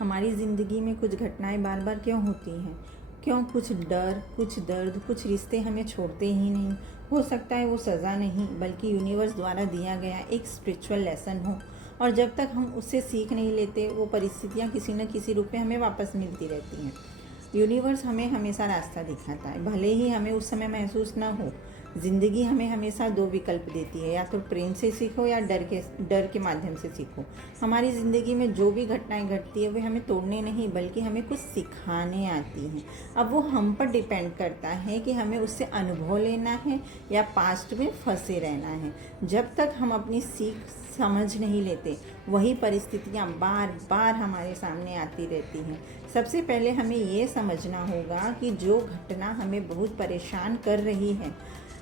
हमारी ज़िंदगी में कुछ घटनाएं बार बार क्यों होती हैं? क्यों कुछ डर, कुछ दर्द, कुछ रिश्ते हमें छोड़ते ही नहीं? हो सकता है वो सज़ा नहीं बल्कि यूनिवर्स द्वारा दिया गया एक स्पिरिचुअल लेसन हो, और जब तक हम उससे सीख नहीं लेते वो परिस्थितियाँ किसी न किसी रूप में हमें वापस मिलती रहती हैं। यूनिवर्स हमें हमेशा रास्ता दिखाता है, भले ही हमें उस समय महसूस ना हो। ज़िंदगी हमें हमेशा दो विकल्प देती है, या तो प्रेम से सीखो या डर के माध्यम से सीखो। हमारी ज़िंदगी में जो भी घटनाएं घटती है वे हमें तोड़ने नहीं बल्कि हमें कुछ सिखाने आती हैं। अब वो हम पर डिपेंड करता है कि हमें उससे अनुभव लेना है या पास्ट में फंसे रहना है। जब तक हम अपनी सीख समझ नहीं लेते वही परिस्थितियाँ बार बार हमारे सामने आती रहती हैं। सबसे पहले हमें ये समझना होगा कि जो घटना हमें बहुत परेशान कर रही है,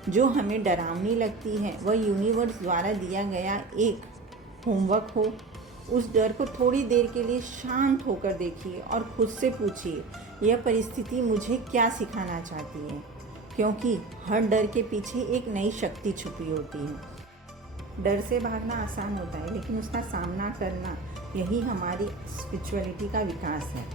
जो हमें डरावनी लगती है, वह यूनिवर्स द्वारा दिया गया एक होमवर्क हो। उस डर को थोड़ी देर के लिए शांत होकर देखिए और खुद से पूछिए, यह परिस्थिति मुझे क्या सिखाना चाहती है? क्योंकि हर डर के पीछे एक नई शक्ति छुपी होती है। डर से भागना आसान होता है, लेकिन उसका सामना करना, यही हमारी स्पिरिचुअलिटी का विकास है।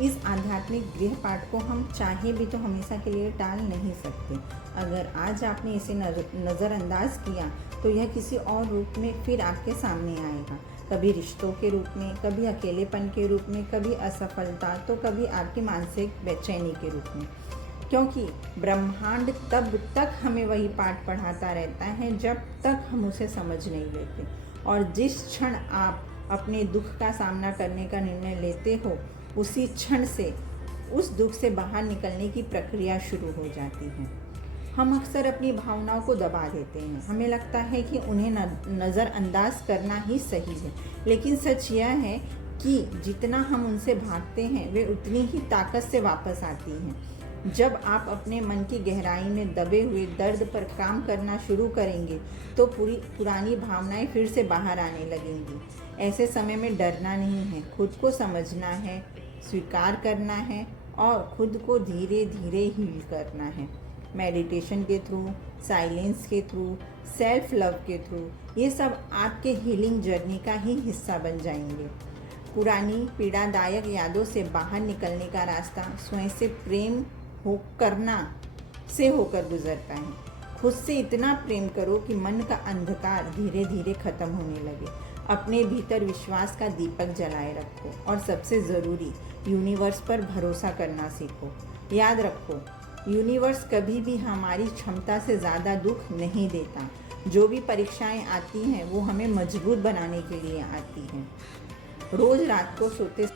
इस आध्यात्मिक गृह पाठ को हम चाहे भी तो हमेशा के लिए टाल नहीं सकते। अगर आज आपने इसे नज़रअंदाज किया तो यह किसी और रूप में फिर आपके सामने आएगा। कभी रिश्तों के रूप में, कभी अकेलेपन के रूप में, कभी असफलता, तो कभी आपकी मानसिक बेचैनी के रूप में। क्योंकि ब्रह्मांड तब तक हमें वही पाठ पढ़ाता रहता है जब तक हम उसे समझ नहीं लेते। और जिस क्षण आप अपने दुख का सामना करने का निर्णय लेते हो, उसी क्षण से उस दुख से बाहर निकलने की प्रक्रिया शुरू हो जाती है। हम अक्सर अपनी भावनाओं को दबा देते हैं। हमें लगता है कि उन्हें नज़रअंदाज करना ही सही है, लेकिन सच यह है कि जितना हम उनसे भागते हैं वे उतनी ही ताकत से वापस आती हैं। जब आप अपने मन की गहराई में दबे हुए दर्द पर काम करना शुरू करेंगे तो पुरानी भावनाएं फिर से बाहर आने लगेंगी। ऐसे समय में डरना नहीं है, खुद को समझना है, स्वीकार करना है और खुद को धीरे धीरे हील करना है। मेडिटेशन के थ्रू, साइलेंस के थ्रू, सेल्फ लव के थ्रू, ये सब आपके हीलिंग जर्नी का ही हिस्सा बन जाएंगे। पुरानी पीड़ादायक यादों से बाहर निकलने का रास्ता स्वयं से प्रेम होकर गुजरता है। खुद से इतना प्रेम करो कि मन का अंधकार धीरे धीरे खत्म होने लगे। अपने भीतर विश्वास का दीपक जलाए रखो और सबसे ज़रूरी, यूनिवर्स पर भरोसा करना सीखो। याद रखो, यूनिवर्स कभी भी हमारी क्षमता से ज़्यादा दुख नहीं देता। जो भी परीक्षाएं आती हैं वो हमें मजबूत बनाने के लिए आती हैं। रोज़ रात को सोते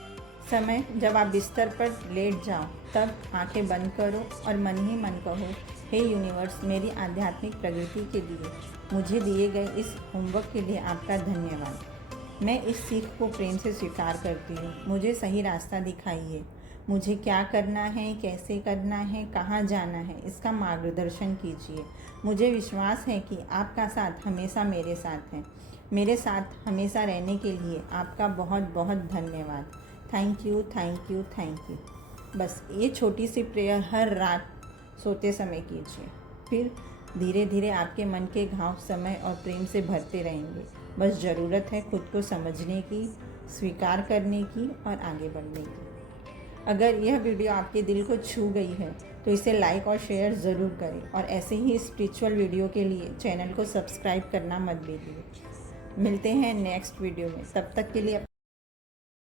समय जब आप बिस्तर पर लेट जाओ तब आंखें बंद करो और मन ही मन कहो, हे यूनिवर्स, मेरी आध्यात्मिक प्रगति के लिए मुझे दिए गए इस होमवर्क के लिए आपका धन्यवाद। मैं इस सीख को प्रेम से स्वीकार करती हूँ। मुझे सही रास्ता दिखाइए। मुझे क्या करना है, कैसे करना है, कहाँ जाना है, इसका मार्गदर्शन कीजिए। मुझे विश्वास है कि आपका साथ हमेशा मेरे साथ है। मेरे साथ हमेशा रहने के लिए आपका बहुत बहुत धन्यवाद। Thank you, thank you, thank you. बस ये छोटी सी प्रेयर हर रात सोते समय कीजिए, फिर धीरे धीरे आपके मन के घाव समय और प्रेम से भरते रहेंगे। बस ज़रूरत है खुद को समझने की, स्वीकार करने की और आगे बढ़ने की। अगर यह वीडियो आपके दिल को छू गई है तो इसे लाइक और शेयर ज़रूर करें, और ऐसे ही स्पिरिचुअल वीडियो के लिए चैनल को सब्सक्राइब करना मत भूलिए। मिलते हैं नेक्स्ट वीडियो में, तब तक के लिए